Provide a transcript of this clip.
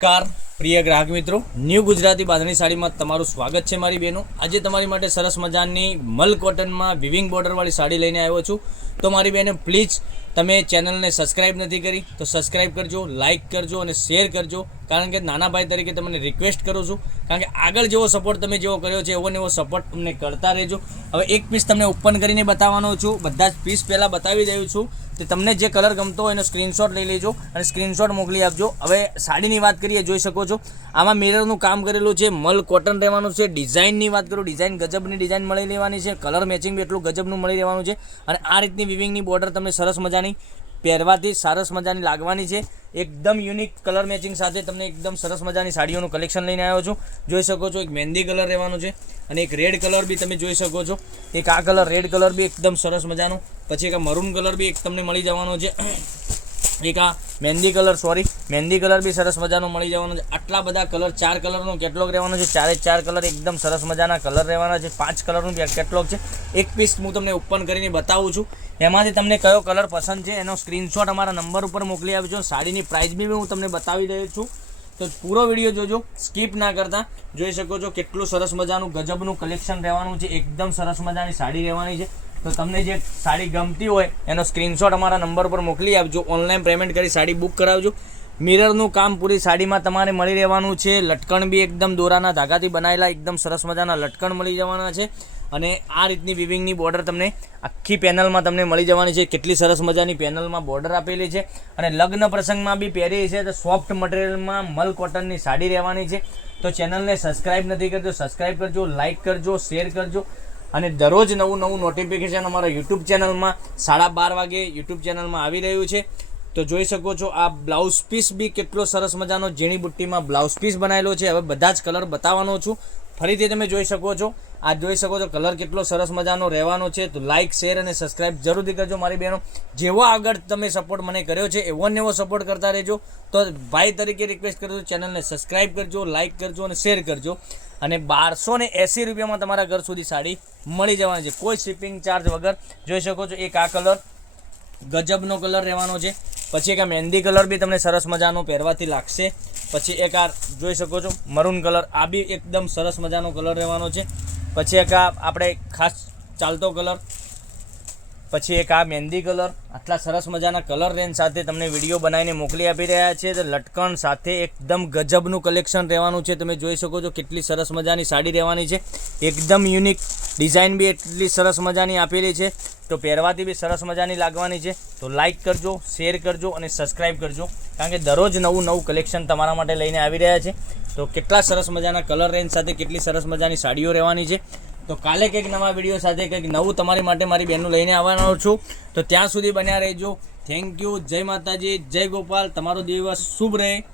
Car પ્રિય ગ્રાહક મિત્રો, ન્યૂ ગુજરાતી બાંધણી સાડીમાં તમારું સ્વાગત છે મારી બહેનો। આજે તમારી માટે સરસ મજાની મલ કોટનમાં વિવિંગ બોર્ડરવાળી સાડી લઈને આવ્યો છું। તો મારી બહેનો પ્લીઝ તમે ચેનલને સબસ્ક્રાઈબ નથી કરી તો સબસ્ક્રાઈબ કરજો, લાઇક કરજો અને શેર કરજો, કારણ કે નાના ભાઈ તરીકે તમને રિક્વેસ્ટ કરું છું, કારણ કે આગળ જેવો સપોર્ટ તમે જેવો કર્યો છે એવો ને એવો સપોર્ટ અમને કરતા રહેજો। હવે એક પીસ તમને ઓપન કરીને બતાવવાનો છું, બધા જ પીસ પહેલાં બતાવી દઉં છું। તો તમને જે કલર ગમતો હોય એનો સ્ક્રીનશોટ લઈ લેજો અને સ્ક્રીનશોટ મોકલી આપજો। હવે સાડીની વાત કરીએ, જોઈ શકો છો આમાં મિરરનું કામ કરેલું છે, મલ કોટન રહેવાનું છે। ડિઝાઇનની વાત કરું, ડિઝાઇન ગજબની ડિઝાઇન મળી લેવાની છે, કલર મેચિંગ બી એટલું ગજબનું મળી રહેવાનું છે। અને આ રીતની વિવિંગની બોર્ડર તમને સરસ મજાની પહેરવાથી સરસ મજાની લાગવાની છે। એકદમ યુનિક કલર મેચિંગ સાથે તમને એકદમ સરસ મજાની સાડીઓનું કલેક્શન લઈને આવ્યો છું। જોઈ શકો છો એક મહેંદી કલર રહેવાનો છે અને એક રેડ કલર બી તમે જોઈ શકો છો। એક આ કલર રેડ કલર બી એકદમ સરસ મજાનો, પછી એક આ મરૂન કલર બી એક તમને મળી જવાનો છે। એક આ મહેંદી કલર બી સરસ મજાનો મળી જવાનો છે। આટલા બધા કલર, 4 કલરનો કેટલોગ રહેવાનો છે, 4 કલર એકદમ સરસ મજાના કલર રહેવાના છે। 5 કલરનું કેટલોગ છે। એક પીસ હું તમને ઓપન કરીને બતાવું છું, એમાંથી તમને કયો કલર પસંદ છે એનો સ્ક્રીનશોટ અમારા નંબર ઉપર મોકલી આપજો। સાડીની પ્રાઇસ બી હું તમને બતાવી રહ્યો છું, તો પૂરો વિડીયો જોજો, સ્કીપ ના કરતા। જોઈ શકો છો કેટલું સરસ મજાનું ગજબનું કલેક્શન રહેવાનું છે, એકદમ સરસ મજાની સાડી રહેવાની છે। તો તમને જે સાડી ગમતી હોય એનો સ્ક્રીનશોટ અમારા નંબર પર મોકલી આપજો, ઓનલાઈન પેમેન્ટ કરી સાડી બુક કરાવજો। મિરરનું કામ પૂરી સાડીમાં તમારે મળી રહેવાનું છે। લટકણ બી એકદમ દોરાના ધાગાથી બનાવેલા એકદમ સરસ મજાના લટકણ મળી જવાના છે। અને આ રીતની વિવિંગની બોર્ડર તમને આખી પેનલમાં તમને મળી જવાની છે। કેટલી સરસ મજાની પેનલમાં બોર્ડર આપેલી છે અને લગ્ન પ્રસંગમાં બી પહેરી છે તો સોફ્ટ મટીરિયલમાં મલ કોટનની સાડી રહેવાની છે। તો ચેનલને સબસ્ક્રાઈબ નથી કરજો, સબસ્ક્રાઈબ કરજો, લાઇક કરજો, શેર કરજો। અને દરરોજ નવું નોટિફિકેશન અમારા યુટ્યુબ ચેનલમાં 12:30 વાગે યુટ્યુબ ચેનલમાં આવી રહ્યું છે। તો જોઈ શકો છો આ બ્લાઉઝ પીસ બી કેટલો સરસ મજાનો ઝીણી બુટ્ટીમાં બ્લાઉઝ પીસ બનાવેલો છે। હવે બધા જ કલર બતાવવાનો છું, ફરીથી તમે જોઈ શકો છો, આ જોઈ શકો છો કલર કેટલો સરસ મજાનો રહેવાનો છે। તો લાઇક, શેર અને સબસ્ક્રાઈબ જરૂરથી કરજો મારી બહેનો। જેવો આગળ તમે સપોર્ટ મને કર્યો છે એવો ને એવો સપોર્ટ કરતા રહેજો। તો ભાઈ તરીકે રિક્વેસ્ટ કરું છું, ચેનલને સબસ્ક્રાઈબ કરજો, લાઇક કરજો અને શેર કરજો। અને 1280 રૂપિયામાં તમારા ઘર સુધી સાડી મળી જવાની છે, કોઈ શિપિંગ ચાર્જ વગર। જોઈ શકો છો એક આ કલર ગજબનો કલર રહેવાનો છે, પછી એક આ મહેંદી કલર બી તમને સરસ મજાનો પહેરવાથી લાગશે। પછી એક આ જોઈ શકો છો મરૂન કલર, આ બી એકદમ સરસ મજાનો કલર રહેવાનો છે। પછી એક આ આપણે ખાસ ચાલતો કલર, પછી એક આ મહેંદી કલર। આટલા સરસ મજાના કલર રેન્જ સાથે તમને વિડીયો બનાવીને મોકલી આપી રહ્યા છે। તો લટકણ સાથે એકદમ ગજબનું કલેક્શન રહેવાનું છે, તમે જોઈ શકો છો કેટલી સરસ મજાની સાડી રહેવાની છે, એકદમ યુનિક ડિઝાઇન બી એટલી સરસ મજાની આપેલી છે, તો પહેરવાથી બી સરસ મજાની લાગવાની છે। તો લાઇક કરજો, શેર કરજો અને સબસ્ક્રાઈબ કરજો, કારણ કે દરરોજ નવું કલેક્શન તમારા માટે લઈને આવી રહ્યા છે। તો કેટલા સરસ મજાના કલર રેન્જ સાથે કેટલી સરસ મજાની સાડીઓ રહેવાની છે। તો કાલે કંઈક નવા વિડીયો સાથે કંઈક નવું તમારી માટે મારી બહેનનું લઈને આવવાનો છું, તો ત્યાં સુધી બન્યા રહેજો। થેન્ક યુ, જય માતાજી, જય ગોપાલ, તમારો દિવસ શુભ રહે।